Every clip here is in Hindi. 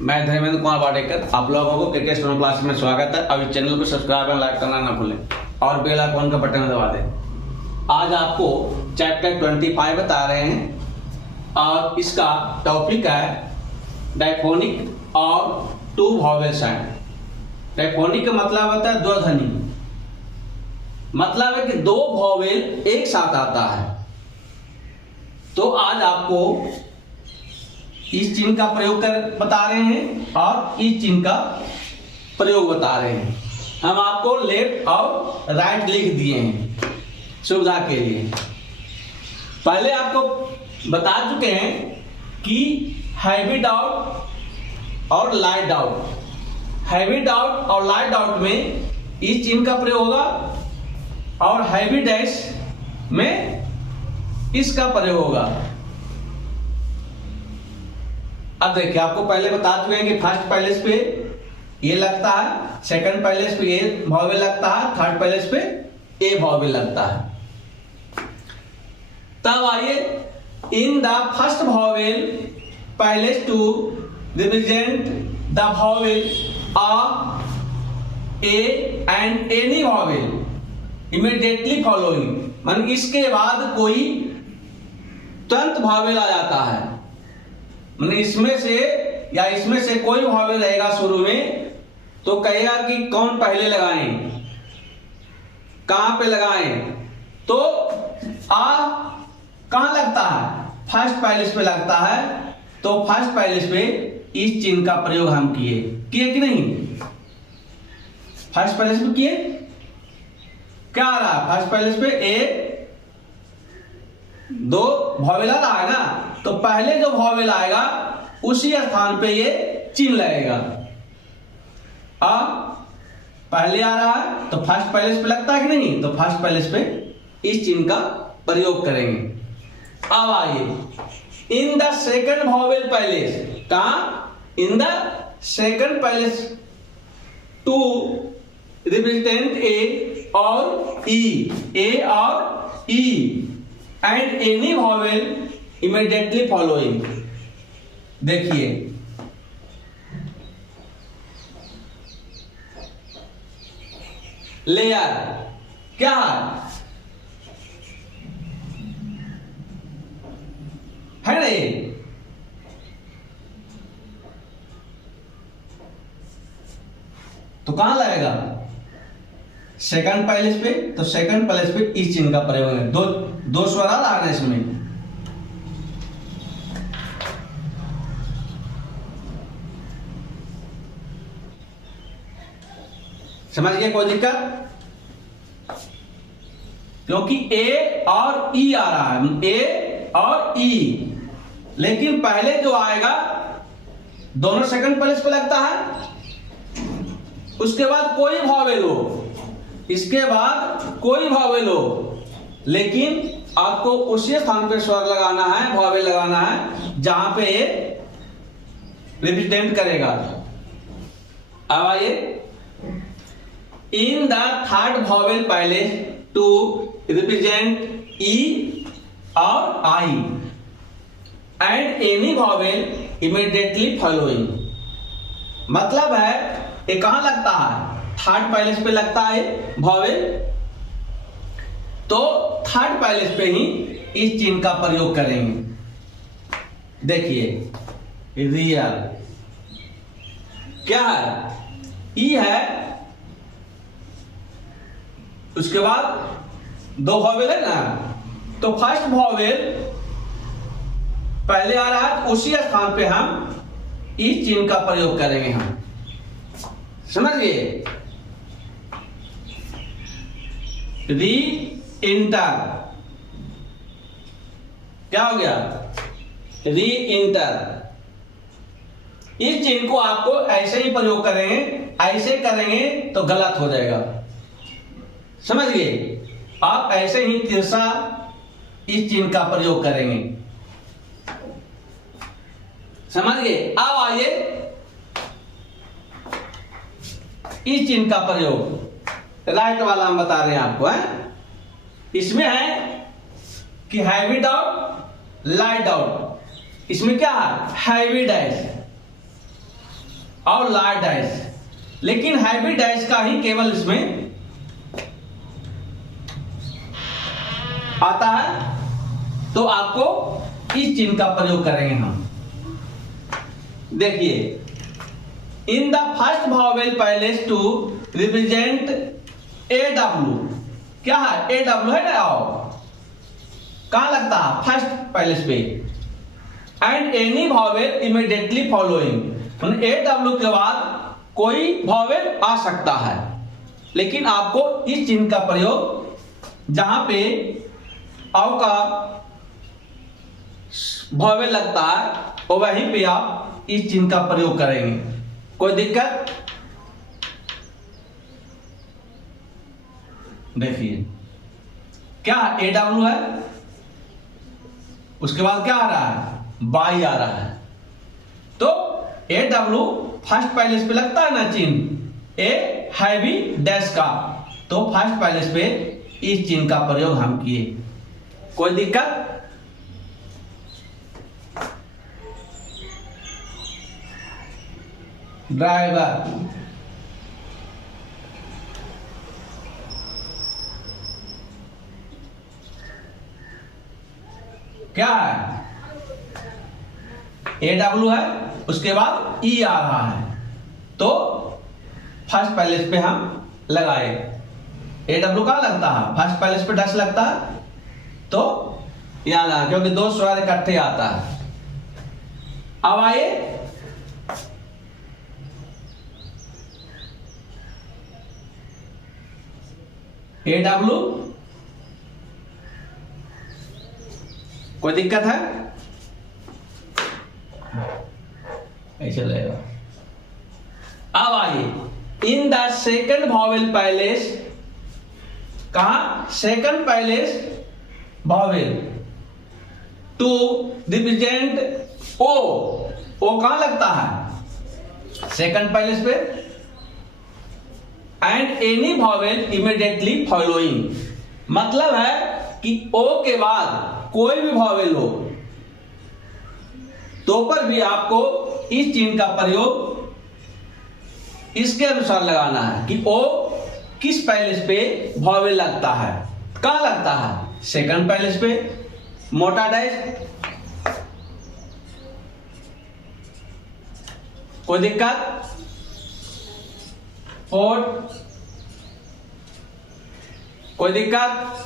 मैं धर्मेंद्र कुमार वाडेकर, आप लोगों को क्रिकेट स्टोन क्लास में स्वागत है। अब इस चैनल को सब्सक्राइब और लाइक करना ना भूलें और बेल आइकन का बटन दबा दें। आज आपको चैप्टर 25 बता रहे हैं और इसका टॉपिक है डायफोनिक और टू वॉवेल साउंड। डायफोनिक का मतलब होता है दो ध्वनि, मतलब है कि दो वॉवेल एक साथ आता है। तो आज आपको इस चिन्ह का प्रयोग कर बता रहे हैं और इस चिन्ह का प्रयोग बता रहे हैं। हम आपको लेफ्ट और राइट लिख दिए हैं सुविधा के लिए। पहले आपको बता चुके हैं कि हैवी डाउट और लाइट डाउट। हैवी डाउट और लाइट डाउट में इस चिन्ह का प्रयोग होगा और हैवी डैश में इसका प्रयोग होगा। अब देखिए, आपको पहले बता चुके हैं कि फर्स्ट पैलेस पे ये लगता है, सेकंड पैलेस पे ए वॉवेल लगता है, थर्ड पैलेस पे ए वॉवेल लगता है। तब आइए, in the first vowel palace to represent the vowel आ a and any vowel immediately following, मान इसके बाद कोई तुरंत वॉवेल आ जाता है। इसमें से या इसमें से कोई वॉवेल रहेगा शुरू में, तो कहेगा कि कौन पहले लगाएं, कहां पे लगाएं। तो आ कहां लगता है? फर्स्ट पैलेस पे लगता है। तो फर्स्ट पैलेस पे इस चिन्ह का प्रयोग हम किए कि नहीं? फर्स्ट पैलेस पे किए। क्या आ रहा है फर्स्ट पैलेस पे? ए दो वॉवेल आ रहा है ना, तो पहले जो वॉवेल आएगा उसी स्थान पे ये चिन्ह लगेगा। आ पहले आ रहा है तो फर्स्ट पैलेस पे लगता है कि नहीं? तो फर्स्ट पैलेस पे इस चिन्ह का प्रयोग करेंगे। अब आइए, in the second vowel palace, कहां? In the second palace to represent A और ई, ए और E and any vowel immediately following. देखिए, लेयर क्या है रे? तो कहां लगेगा? सेकंड पैलेस पे। तो सेकंड पैलेस पे इस चिन्ह का प्रयोग है। दो स्वर आ रहा है इसमें। समझ गए? कोई दिक्कत? क्योंकि ए और ई आ रहा है, ए और ई, लेकिन पहले जो आएगा दोनों सेकंड पैलेस पे लगता है। उसके बाद कोई वॉवेल हो, इसके बाद कोई वॉवेल हो, लेकिन आपको उसी स्थान पे स्वर लगाना है, वॉवेल लगाना है जहां पे ये रिप्रेजेंट करेगा। अब आइए, in the third vowel palace to represent E और I and any vowel immediately following. मतलब है ये कहां लगता है? थर्ड पैलेस पे लगता है वॉवेल। तो थर्ड पैलेस पे ही इस चिन्ह का प्रयोग करेंगे। देखिए, रियल क्या है? ई है, उसके बाद दो वॉवेल है ना, तो फर्स्ट वॉवेल पहले आ रहा है, तो उसी स्थान पे हम इस चिन्ह का प्रयोग करेंगे। हम समझिए, री इंटर क्या हो गया? री इंटर। इस चिन्ह को आपको ऐसे ही प्रयोग करेंगे, ऐसे करेंगे तो गलत हो जाएगा। समझ गए? आप ऐसे ही तिरछा इस चिन्ह का प्रयोग करेंगे। समझ गए? अब आइए, इस चिन्ह का प्रयोग राइट वाला हम बता रहे हैं आपको है। इसमें है कि हैवी डाउट, लाइट डाउट। इसमें क्या है? Heavy dash. और लार्ज डैश, लेकिन हैवी डैश का ही केवल इसमें आता है। तो आपको इस चिन्ह का प्रयोग करेंगे हम। देखिए, in the first vowel palace to represent AW, क्या है AW है ना, कहां लगता है फर्स्ट पैलेस पे, and any vowel immediately following, AW के बाद कोई वॉवेल आ सकता है, लेकिन आपको इस चिन्ह का प्रयोग जहां पे आव का वॉवेल लगता है और वहीं पे आप इस चिन्ह का प्रयोग करेंगे। कोई दिक्कत? देखिए, क्या AW है, उसके बाद क्या आ रहा है, बाई आ रहा है। तो AW फर्स्ट पैलेस पे लगता है ना चिन्ह, ए हैवी डैश का, तो फर्स्ट पैलेस पे इस चिन्ह का प्रयोग हम किए। कोई दिक्कत? ड्राइवर, क्या है AW है, उसके बाद E आ रहा है, तो फर्स्ट पैलेस पे हम लगाए। AW कहां लगता है, फर्स्ट पैलेस पे डैश लगता है, तो यहां लगा, क्योंकि दो स्वर इकट्ठे आता है। अब आइए AW, कोई दिक्कत है? ऐसे लगेगा। अब आइए in the second vowel palace, कहा second palace vowel to represent O कहां लगता है, सेकंड पैलेस पे, and any vowel immediately following, मतलब है कि ओ के बाद कोई भी वॉवेल हो तो पर भी आपको इस चिन्ह का प्रयोग इसके अनुसार लगाना है कि ओ किस पैलेस पे वॉवेल लगता है, कहां लगता है, सेकंड पैलेस पे, मोटा डैश। कोई दिक्कत? और कोई दिक्कत?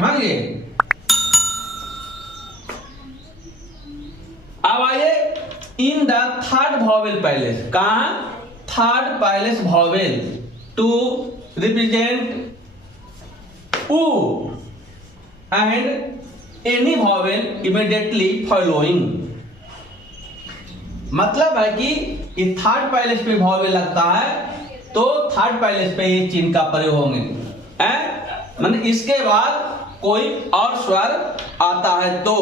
समझिए। अब आइए in the third vowel palace, कहा third palace vowel to represent ऊ and any vowel immediately following, मतलब है कि थर्ड पैलेस पे वॉवेल लगता है तो थर्ड पैलेस पे ये चिन्ह का प्रयोग होंगे, मतलब इसके बाद कोई और स्वर आता है तो।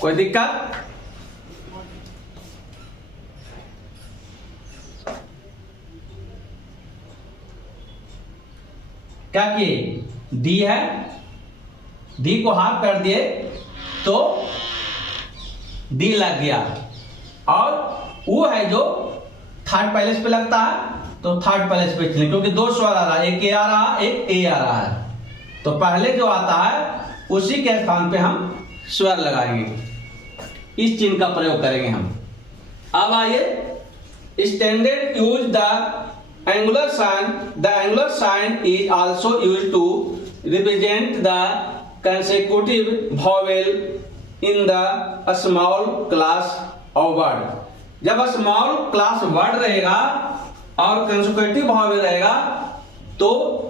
कोई दिक्कत? क्या किए, डी है, डी को हाफ कर दिए तो डी लग गया, और वो है जो थर्ड पैलेस पे लगता है तो थर्ड पैलेस पे चले, क्योंकि दो स्वर आ रहा है, एक ए आ रहा है, एक ए आ रहा है, तो पहले जो आता है उसी के स्थान पे हम स्वर लगाएंगे, इस चिन्ह का प्रयोग करेंगे हम। अब आइए standard use the angular sign is also use to represent the consecutive vowel in the small class of word. जब स्मॉल क्लास वर्ड रहेगा और कंसेक्यूटिव वॉवेल रहेगा तो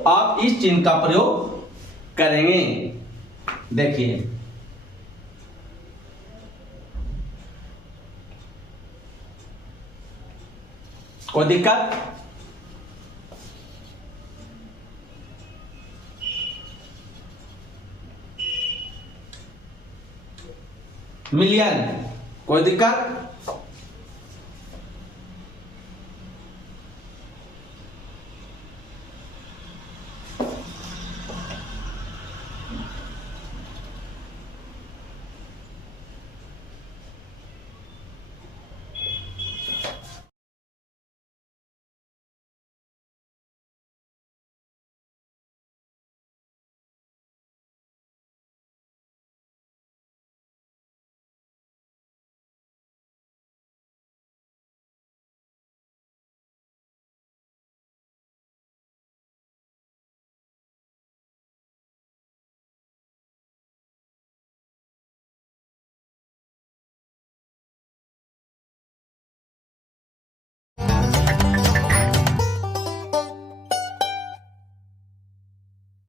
आप इस चिन्ह का प्रयोग करेंगे। देखिए, कोई दिक्कत? मिलियन, कोई दिक्कत?